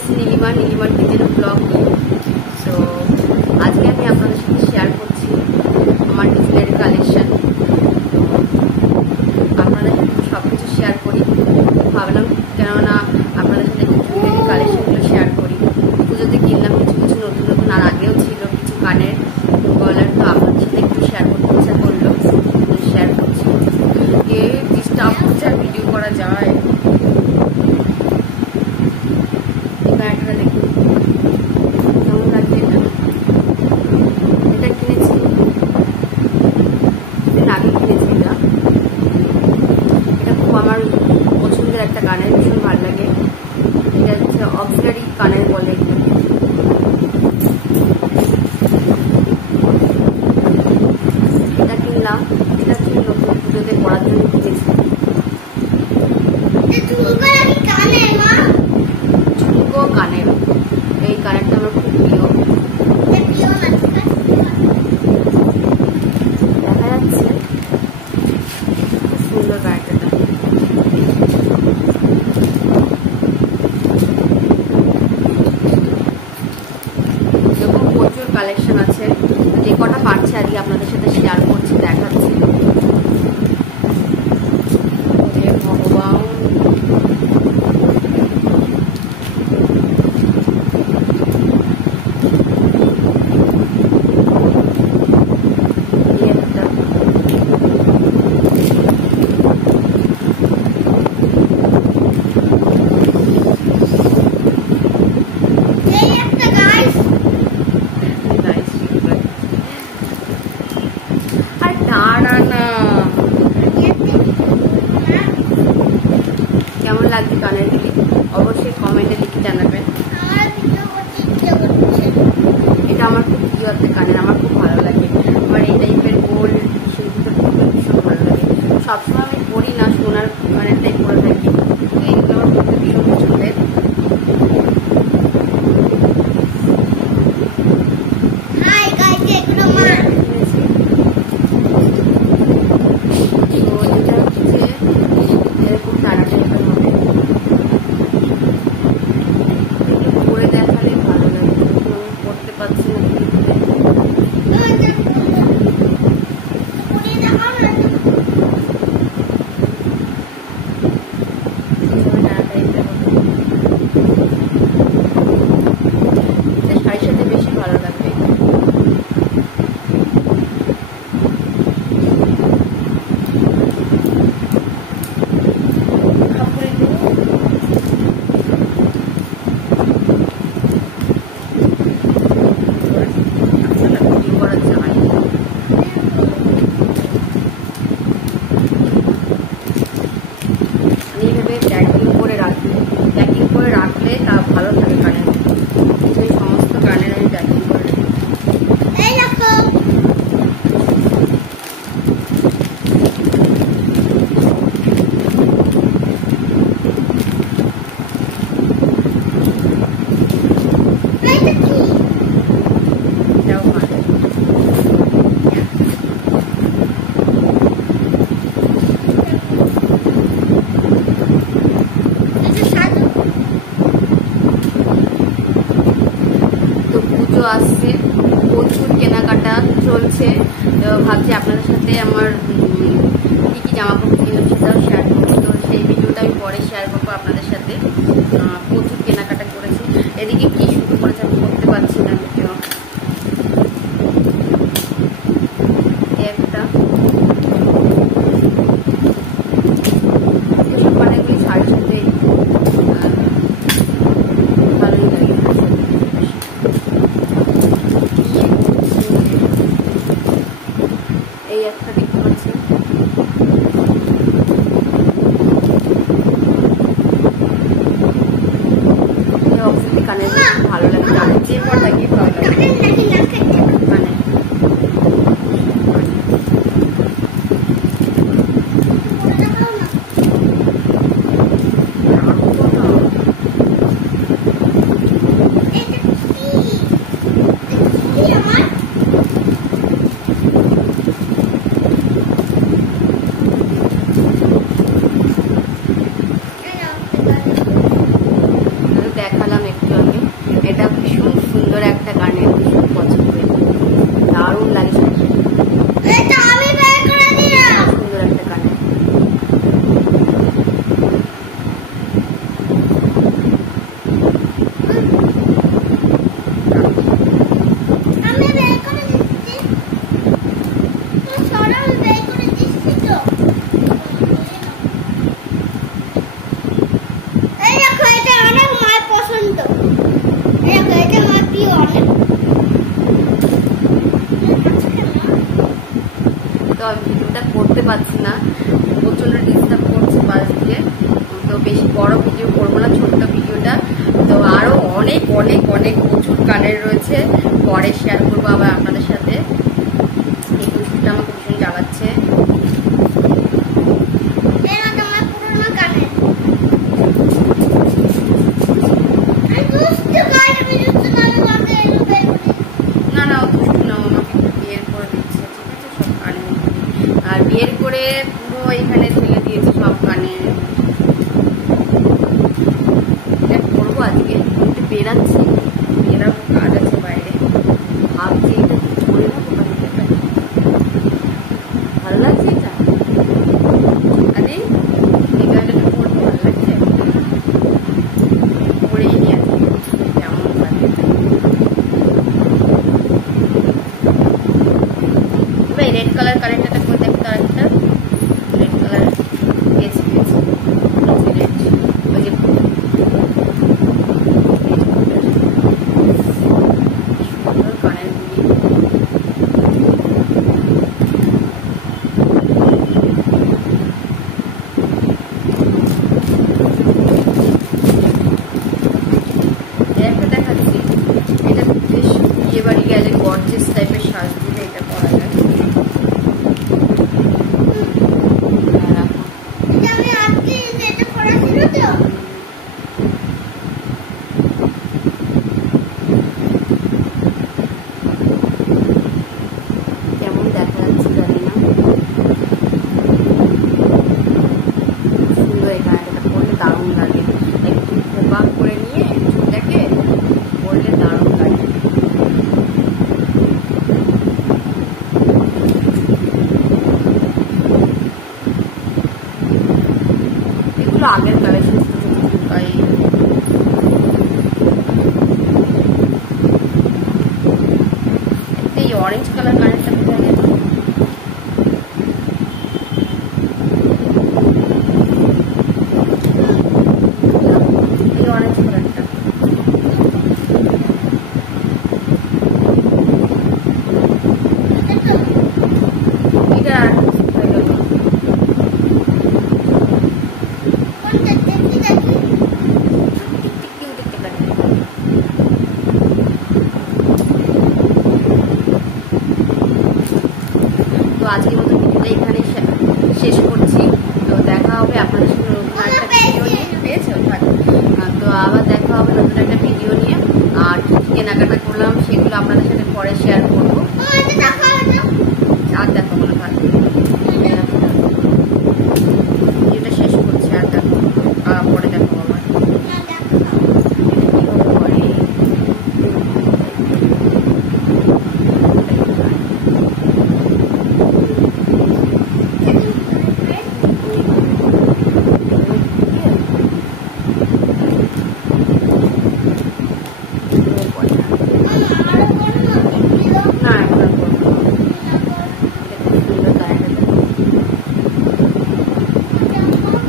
এসেছি নীলিমার kitchen blog নিয়ে। সো আজকে আমি আপনাদের সাথে শেয়ার করছি আমার ডিসপ্লের কালেকশন। আপনাদের সাথে সব কিছু শেয়ার করি ভাবলাম, কেননা আপনাদের সাথে ডিসপ্লের কালেকশনগুলো শেয়ার করি। পুজোতে কিনলাম কিছু নতুন, আর আগেও ছিল কিছু কানের গলার, তো আপনাদের সাথে একটু শেয়ার করতে ইচ্ছা করলো, শেয়ার করছি। ডিস্টার্ব হচ্ছে আর ভিডিও করা যায়। ব্যাগটা দেখুন কেমন লাগছে। এটা কিনেছি, আগে কিনেছি। এটা খুব আমার পছন্দের একটা কানের, ভীষণ ভালো লাগে। এটা হচ্ছে অক্সিলারি কানের বলে। এটা কিনলাম, এটা হচ্ছে নতুন পুজোতে পড়ার জন্য কিনেছি। ঝুমকো কানের, এই কানেরটা আমার খুব প্রিয়। দেখা যাচ্ছে সুন্দর কানেরটা। এরকম প্রচুর কালেকশন আছে, যে কটা পারছে আর কি আপনাদের সাথে শেয়ার করছি, দেখাচ্ছি। ভগবান, কেমন লাগছে কানেরগুলি অবশ্যই কমেন্টে লিখে জানাবেন। এটা আমার খুব প্রিয় একটা কানের, আমার খুব ভালো লাগে। আমার এই টাইপের গোল সেগুলো ভীষণ ভালো লাগে। সবসময় আমি পরি না, সোনার কানেরটাই পরে থাকি। এইগুলো আমার খুব ভীষণ পছন্দের। প্যাকিং করে রাখলে তা ভালো থাকে কানের। সেই সমস্ত কানের আমি প্যাকিং করে রাখি। আসছে, প্রচুর কেনাকাটা চলছে। ভাবছি আপনাদের সাথে আমার কি কি জামা কাপড় কিনে সেটাও শেয়ার করবো। তো সেই ভিডিওটা আমি পরে শেয়ার করবো আপনাদের সাথে। প্রচুর কেনাকাটা করেছি। এদিকে কি শুরু করেছে আমি করতে পারছি না ভিডিও। একটা এসব কানেরগুলি শাড়ির সাথে ভালোই লাগে। এই একটা দেখতে পাচ্ছি, ভিডিওটা করতে পারছি না, প্রচণ্ড ডিস্টার্ব করছে পাশ দিয়ে। তো বেশি বড় ভিডিও করবো না, ছোট্ট ভিডিওটা। তো আরও অনেক অনেক অনেক প্রচুর কানের রয়েছে, পরে শেয়ার করবো আবার আপনাদের সাথে। এই কুচুরটা আমাকে ভীষণ জ্বালাচ্ছে। না না দুষ্টু না, আমাকে বিয়ের করে দিচ্ছে, ঠিক আছে, সব কানে। আর বিয়ের করে পুরো এখানে ফেলে দিয়েছে সব কানে। এটা করবো আজকে, একটু বেরাচ্ছি, বেরাবো, কাজ আছে বাইরে, ভাবছি এটা করে নেবো। ভালো লাগছে এটা, আরে এই গানটা পড়তে ভালো লাগছে, পড়েই নিয়ে কেমন লাগে। রেড কালার কারেন্টটা করে দেখতে, আরেকটা রেড কালার পেয়েছি পেয়েছি রেড, ওই যে সুন্দর কানের গুলি। একটা দেখাচ্ছি, এটা বেশ বিয়ে বাড়ি গেলে গর্জেস টাইপের সাজ দিলে এটা করা যায়। কেমন দেখা যাচ্ছে জানি না, সুন্দর এই গানটা পড়লে দারুণ লাগে, একটু খোপা করে নিয়ে চুলটাকে পড়লে দারুণ লাগে। এগুলো আগের কালেকশন, এই অরেঞ্জ কালার কানেরটা কোথায় গেল? এই অরেঞ্জ কালারটা, এটা হয়ে গেল। তো আজকের মতো ভিডিওটা এখানে শেষ করছি। তো দেখা হবে আপনাদের সঙ্গে নতুন একটা ভিডিও নিয়ে, পেয়েছো? তো আবার দেখা হবে নতুন একটা ভিডিও নিয়ে। আর কি কেনাকাটা করলাম সেগুলো আপনাদের সাথে পরে শেয়ার করবো। আর দেখাবো না, ভিডিওটা শেষ করছি, আর দেখো পরে দেখাবো আবার। না এখন আর করবো না,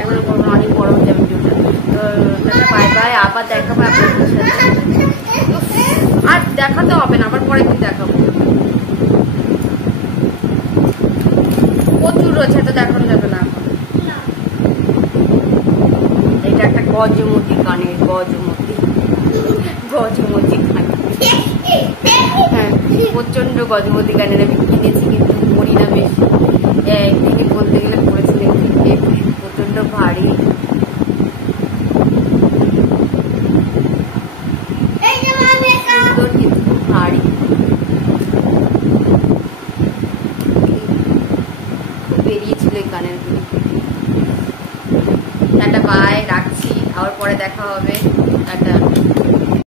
এখন করবো না, অনেক বড় হয়ে যাবে ভিডিওটা। তো বাই বাই, আবার দেখাবো আপনাদের সাথে। আর দেখাতে হবে না, আবার পরে দিন দেখাবো, প্রচুর রয়েছে, তো দেখানো যাবে না এখন। এটা একটা গজমতি কানের, গজমতি কানের, হ্যাঁ প্রচন্ড গজমতি কানের আমি কিনেছি, কিন্তু পরি না বেশি, একদিনই বলতে গেলে পড়েছি দেখি, প্রচন্ড ভারী। সুন্দর কিন্তু খুব ভারী, খুব বেরিয়েছিল এই কানের গুলি। টাটা বাই, রাখছি, আবার পরে দেখা হবে, টাটা।